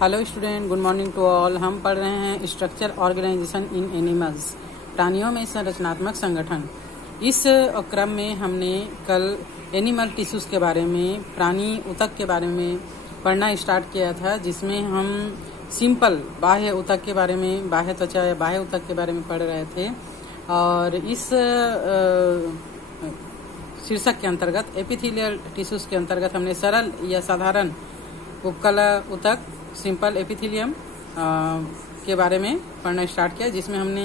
Hello student, good morning to all. हम पढ़ रहे हैं स्ट्रक्चर ऑर्गेनाइजेशन इन एनिमल्स, प्राणियों में संरचनात्मक संगठन। इस क्रम में हमने कल एनिमल टिश्यूज के बारे में, प्राणी ऊतक के बारे में पढ़ना स्टार्ट किया था, जिसमें हम सिंपल बाह्य ऊतक के बारे में, बाह्य त्वचा या बाह्य ऊतक के बारे में पढ़ रहे थे। और इस शीर्षक के अंतर्गत एपिथेलियल टिश्यूज के अंतर्गत हमने सरल या साधारण उपकला ऊतक, सिंपल एपिथेलियम के बारे में पढ़ना स्टार्ट किया, जिसमें हमने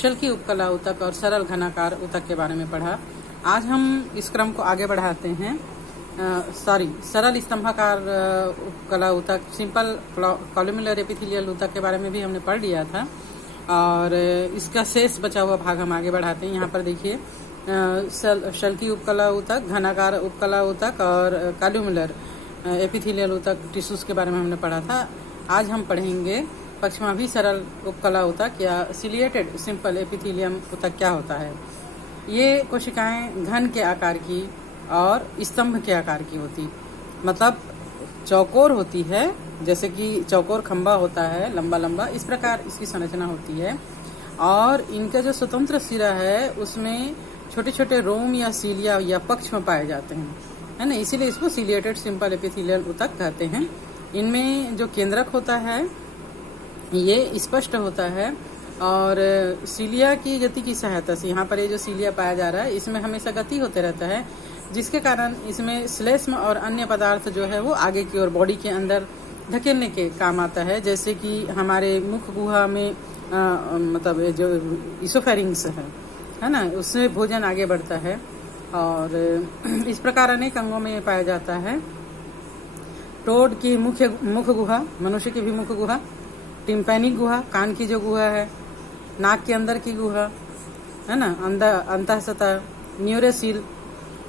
शल्की उपकला ऊतक और सरल घनाकार ऊतक के बारे में पढ़ा। आज हम इस क्रम को आगे बढ़ाते हैं। सरल स्तंभाकार उपकला ऊतक, सिंपल कॉलमुलर एपिथेलियल ऊतक के बारे में भी हमने पढ़ लिया था, और इसका शेष बचा हुआ भाग हम आगे बढ़ाते हैं। यहाँ पर देखिए, शल्की उपकला ऊतक, घनाकार उपकला ऊतक और कॉलमुलर एपिथेलियल ऊतक टिश्यूज के बारे में हमने पढ़ा था। आज हम पढ़ेंगे पक्षमाभी सरल उपकला ऊतक या सिलिएटेड सिंपल एपिथेलियम ऊतक क्या होता है। ये कोशिकाएं घन के आकार की और स्तंभ के आकार की होती, मतलब चौकोर होती है, जैसे कि चौकोर खंबा होता है लंबा लंबा, इस प्रकार इसकी संरचना होती है। और इनका जो स्वतंत्र सिरा है उसमें छोटे छोटे रोम या सीलिया या पक्ष में पाए जाते हैं, है ना, इसीलिए इसको सिलिएटेड सिंपल एपिथेलियल ऊतक कहते हैं। इनमें जो केंद्रक होता है ये स्पष्ट होता है, और सीलिया की गति की सहायता से, यहाँ पर ये जो सीलिया पाया जा रहा है इसमें हमेशा गति होते रहता है, जिसके कारण इसमें श्लेष्म और अन्य पदार्थ जो है वो आगे की ओर बॉडी के अंदर धकेलने के काम आता है। जैसे कि हमारे मुख गुहा में मतलब जो इसोफेरिंग्स है ना, उससे भोजन आगे बढ़ता है, और इस प्रकार अनेक अंगों में पाया जाता है। टोड की मुख गुहा, मनुष्य की भी मुख गुहा, टिम्पैनिक गुहा, कान की जो गुहा है, नाक के अंदर की गुहा, है ना, अंतःसतह, न्यूरोसील,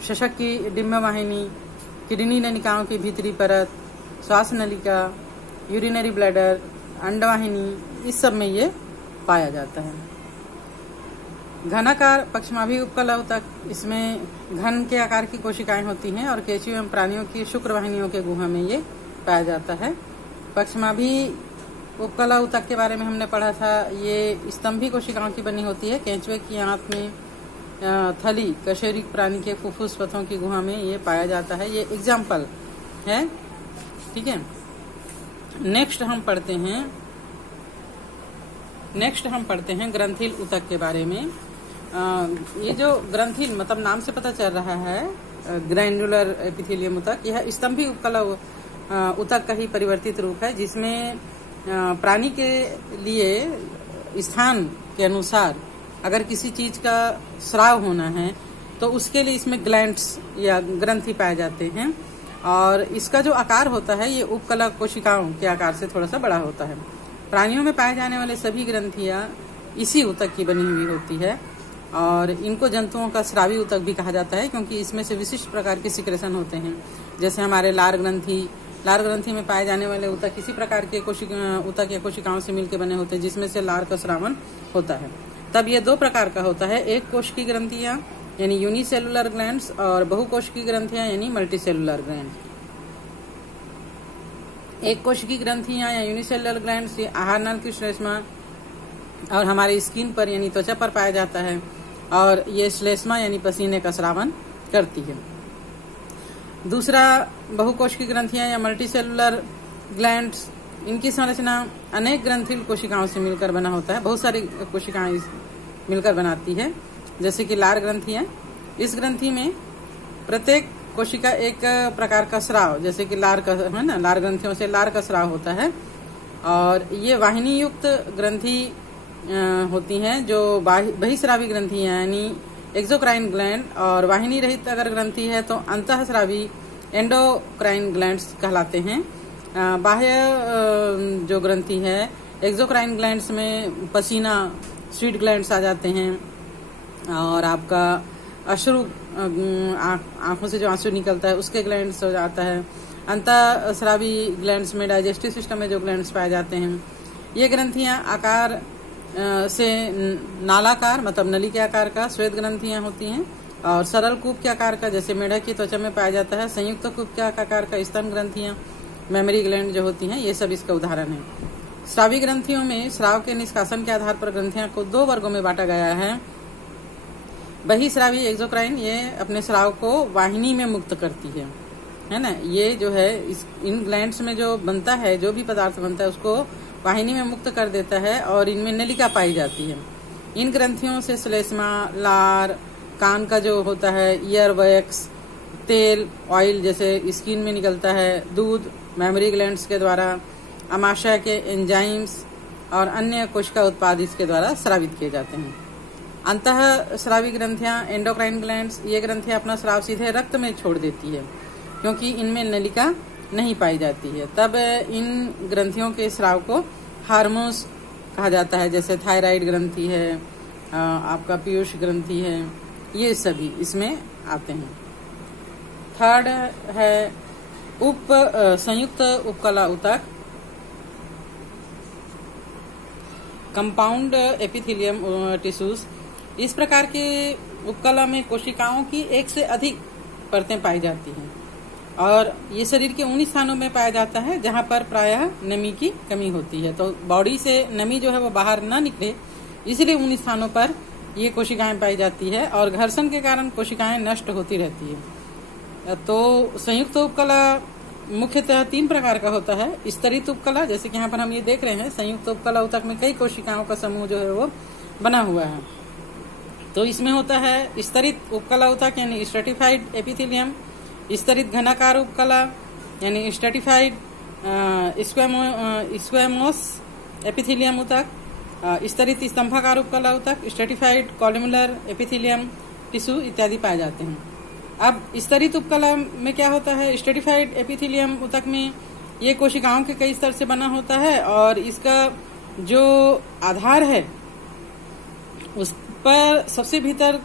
शशक की डिम्ब वाहिनी, किडनी नलिकाओं की भीतरी परत, श्वास नलिका, यूरिनरी ब्लैडर, अंडवाहिनी, इस सब में ये पाया जाता है। घनाकार पक्षमाभी उपकला ऊतक, इसमें घन के आकार की कोशिकाएं होती हैं, और केंचुए एवं प्राणियों की शुक्रवाहिनियों के गुहा में ये पाया जाता है। पक्षमाभी उपकला ऊतक के बारे में हमने पढ़ा था, ये स्तंभी कोशिकाओं की बनी होती है। केंचुए की आंत में थली, कशेरुकी प्राणी के फुफ्फुस पथों की गुहा में ये पाया जाता है। ये एग्जाम्पल है, ठीक है। नेक्स्ट हम पढ़ते हैं ग्रंथिल ऊतक के बारे में। ये जो ग्रंथिल, मतलब नाम से पता चल रहा है ग्रैन्युलर एपिथेलियम ऊतक, यह स्तंभी उपकला ऊतक का ही परिवर्तित रूप है, जिसमें प्राणी के लिए स्थान के अनुसार अगर किसी चीज का स्राव होना है तो उसके लिए इसमें ग्लैंड्स या ग्रंथि पाए जाते हैं, और इसका जो आकार होता है ये उपकला कोशिकाओं के आकार से थोड़ा सा बड़ा होता है। प्राणियों में पाए जाने वाले सभी ग्रंथियां इसी ऊतक की बनी हुई होती है, और इनको जंतुओं का स्रावी ऊतक भी कहा जाता है, क्योंकि इसमें से विशिष्ट प्रकार के सिक्रेशन होते हैं। जैसे हमारे लार ग्रंथि में पाए जाने वाले ऊतक इसी प्रकार के ऊतक या कोशिकाओं से मिलकर बने होते हैं, जिसमें से लार का स्रावन होता है। तब ये दो प्रकार का होता है, एक कोश की ग्रंथियां यानी यूनिसेलुलर ग्लैंड्स, और बहुकोश की ग्रंथियां यानी मल्टीसेलुलर ग्लैंड्स। एक कोश की ग्रंथियां या यूनिसेलुलर ग्लैंड्स ये आहार नल की श्लेष्मा और हमारी स्किन पर यानी त्वचा पर पाया जाता है, और ये श्लेष्मा यानी पसीने का स्रावन करती है। दूसरा, बहुकोश की ग्रंथियां या मल्टीसेलुलर ग्लैंड्स, इनकी संरचना अनेक ग्रंथिल कोशिकाओं से मिलकर बना होता है, बहुत सारी कोशिकाएं मिलकर बनाती है। जैसे कि लार ग्रंथि है, इस ग्रंथि में प्रत्येक कोशिका एक प्रकार का स्राव, जैसे कि लार का, है ना, लार ग्रंथियों से लार का स्राव होता है। और ये वाहिनी युक्त ग्रंथि होती हैं, जो बहिस्रावी ग्रंथि यानी एक्सोक्राइन ग्लैंड, और वाहिनी रहित अगर ग्रंथि है तो अंतःस्रावी एंडोक्राइन ग्लैंड्स कहलाते हैं। बाह्य जो ग्रंथि है, एक्सोक्राइन ग्लैंड्स में पसीना, स्वीट ग्लैंड्स आ जाते हैं, और आपका अश्रु, आंखों से जो आंसू निकलता है उसके ग्लैंड्स हो जाता है। अंतःस्रावी ग्लैंड्स में डाइजेस्टिव सिस्टम में जो ग्लैंड्स पाए जाते हैं, ये ग्रंथियां आकार से नालाकार, मतलब नली के आकार का श्वेत ग्रंथियां होती हैं, और सरल कूप के आकार का, जैसे मेढक की त्वचा में पाया जाता है संयुक्त कूप के आकार का स्तन ग्रंथियां, मेमोरी ग्लैंड जो होती हैं, ये सब इसका उदाहरण है। स्रावी ग्रंथियों में स्राव के निष्कासन के आधार पर ग्रंथियों को 2 वर्गों में बांटा गया है। बहिस्रावी एक्सोक्राइन, ये अपने स्राव को वाहिनी में मुक्त करती है ना। ये जो है इन ग्लैंड्स में जो बनता है, जो भी पदार्थ बनता है उसको वाहिनी में मुक्त कर देता है और इनमें नलिका पाई जाती है। इन ग्रंथियों से श्लेष्मा, लार, कान का जो होता है ईयर वैक्स, तेल, ऑयल जैसे स्किन में निकलता है, दूध मेमोरी ग्लैंड्स के द्वारा, आमाशय के एंजाइम्स और अन्य कोशिका उत्पाद इसके द्वारा स्रावित किए जाते हैं। अंतः स्रावी ग्रंथियां एंडोक्राइन ग्लैंड्स, ये ग्रंथियां अपना स्राव सीधे रक्त में छोड़ देती है क्योंकि इनमें नलिका नहीं पाई जाती है। तब इन ग्रंथियों के स्राव को हार्मोन्स कहा जाता है, जैसे थायराइड ग्रंथि है, आपका पीयूष ग्रंथि है, ये सभी इसमें आते हैं। थर्ड है संयुक्त उपकला ऊतक, कंपाउंड एपिथेलियम टिश्यूज। इस प्रकार के उपकला में कोशिकाओं की एक से अधिक परतें पाई जाती हैं और ये शरीर के उन स्थानों में पाया जाता है जहां पर प्रायः नमी की कमी होती है। तो बॉडी से नमी जो है वो बाहर न निकले, इसलिए उन स्थानों पर ये कोशिकाएं पाई जाती है और घर्षण के कारण कोशिकाएं नष्ट होती रहती है। तो संयुक्त उपकला मुख्यतः 3 प्रकार का होता है। स्तरित उपकला, जैसे कि यहाँ पर हम ये देख रहे हैं, संयुक्त उपकला ऊतक में कई कोशिकाओं का समूह जो है वो बना हुआ है। तो इसमें होता है स्तरित उपकला ऊतक यानी स्ट्रेटिफाइड एपिथेलियम, स्तरित घनाकार उपकला यानी स्ट्रेटिफाइड स्क्वैमोस एपिथेलियम ऊतक, स्तरित स्तंभाकार उपकला ऊतक, स्ट्रेटिफाइड कॉलमुलर एपिथेलियम टिश्यू इत्यादि पाए जाते हैं। अब स्तरित उपकला में क्या होता है, स्ट्रेटिफाइड एपिथेलियम ऊतक में ये कोशिकाओं के कई स्तर से बना होता है और इसका जो आधार है उस पर सबसे भीतर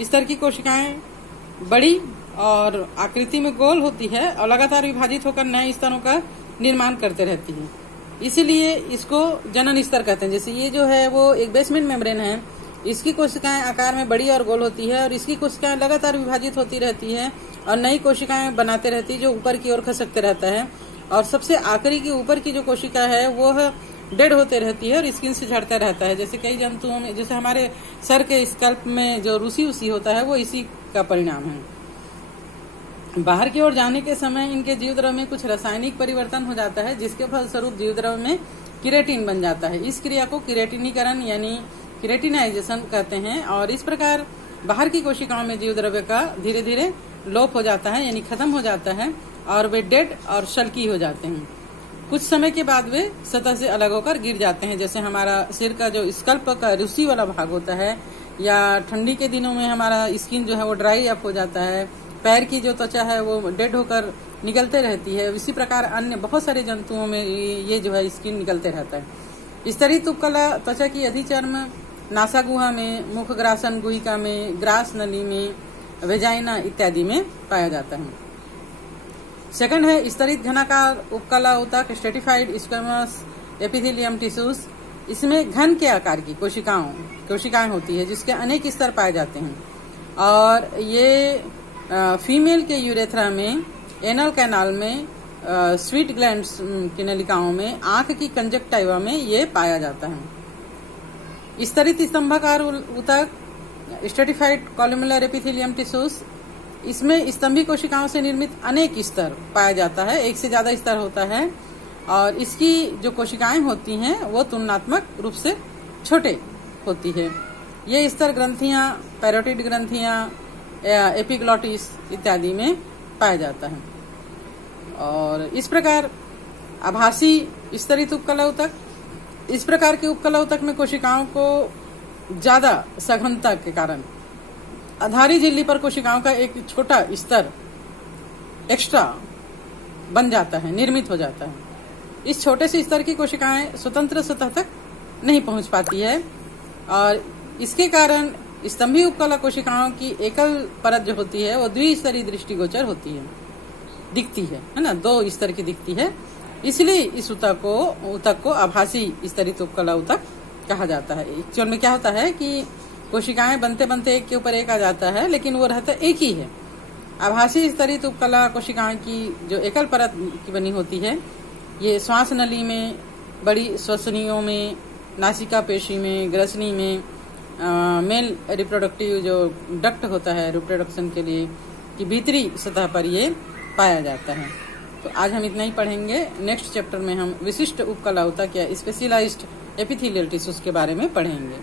स्तर की कोशिकाएं बड़ी और आकृति में गोल होती है और लगातार विभाजित होकर नए स्तरों का निर्माण करते रहती है, इसीलिए इसको जनन स्तर कहते हैं। जैसे ये जो है वो एक बेसमेंट मेम्ब्रेन है, इसकी कोशिकाएं आकार में बड़ी और गोल होती है और इसकी कोशिकाएं लगातार विभाजित होती रहती है और नई कोशिकाएं बनाते रहती है जो ऊपर की ओर खसकते रहता है और सबसे आखिरी की ऊपर की जो कोशिका है वो डेड होते रहती है और स्किन से झड़ता रहता है। जैसे कई जंतुओं में, जैसे हमारे सर के स्कल्प में जो रूसी उसी होता है वो इसी का परिणाम है। बाहर की ओर जाने के समय इनके जीवद्रव्य में कुछ रासायनिक परिवर्तन हो जाता है जिसके फलस्वरूप जीवद्रव्य में किरेटिन बन जाता है। इस क्रिया को किरेटिनीकरण यानी किरेटिनाइजेशन कहते हैं और इस प्रकार बाहर की कोशिकाओं में जीवद्रव्य का धीरे धीरे लोप हो जाता है यानी खत्म हो जाता है और वे डेड और शल्की हो जाते हैं। कुछ समय के बाद वे सतह से अलग होकर गिर जाते हैं। जैसे हमारा सिर का जो स्कल्प का रूसी वाला भाग होता है या ठंडी के दिनों में हमारा स्किन जो है वो ड्राई अप हो जाता है, पैर की जो त्वचा है वो डेड होकर निकलते रहती है। इसी प्रकार अन्य बहुत सारे जंतुओं में ये जो है स्किन निकलते रहता है। स्तरित उपकला त्वचा की अधिचर्म नासा गुहा में, मुख ग्रासन गुहिका में, ग्रास नली में, वेजाइना इत्यादि में पाया जाता है। सेकंड है स्तरित घनाकार उपकला ऊतक स्ट्रेटिफाइड स्क्वैमस एपिथेलियम टिश्यूज। इसमें घन के आकार की कोशिकाएं होती है जिसके अनेक स्तर पाए जाते हैं और ये फीमेल के यूरेथ्रा में, एनल कैनाल में, स्वीट ग्लैंड्स की नलिकाओं में, आंख की कंजक्टाइवा में ये पाया जाता है। स्तरित स्तंभाकार ऊतक स्ट्रेटिफाइड कॉलमुलर एपिथेलियम टिश्यूज, इसमें स्तंभी कोशिकाओं से निर्मित अनेक स्तर पाया जाता है, एक से ज्यादा स्तर होता है और इसकी जो कोशिकाएं होती हैं वो तुलनात्मक रूप से छोटे होती है। ये स्तर ग्रंथियां, पैरोटिड ग्रंथियां, एपिग्लॉटिस इत्यादि में पाया जाता है। और इस प्रकार आभासी स्तरित उपकला ऊतक, इस प्रकार के उपकला ऊतक में कोशिकाओं को ज्यादा सघनता के कारण आधारी झिल्ली पर कोशिकाओं का एक छोटा स्तर एक्स्ट्रा बन जाता है, निर्मित हो जाता है। इस छोटे से स्तर की कोशिकाएं स्वतंत्र सतह तक नहीं पहुंच पाती है और इसके कारण स्तंभी उपकला कोशिकाओं की एकल परत जो होती है वो द्विस्तरीय दृष्टिगोचर होती है, दिखती है ना, 2 स्तर की दिखती है। इसलिए इस ऊतक को आभासी स्तरित उपकला ऊतक कहा जाता है। एक्चुअल में क्या होता है कि कोशिकाएं बनते बनते एक के ऊपर एक आ जाता है लेकिन वो रहता एक ही है आभासी स्तरित उपकला कोशिकाएं की जो एकल परत की बनी होती है, ये श्वास नली में, बड़ी श्वसनियों में, नासिका पेशी में, ग्रसनी में, मेल रिप्रोडक्टिव जो डक्ट होता है रिप्रोडक्शन के लिए की भीतरी सतह पर ये पाया जाता है। तो आज हम इतना ही पढ़ेंगे। नेक्स्ट चैप्टर में हम विशिष्ट उपकला ऊतक या स्पेशलाइज्ड एपिथेलियल टिश्यूज के बारे में पढ़ेंगे।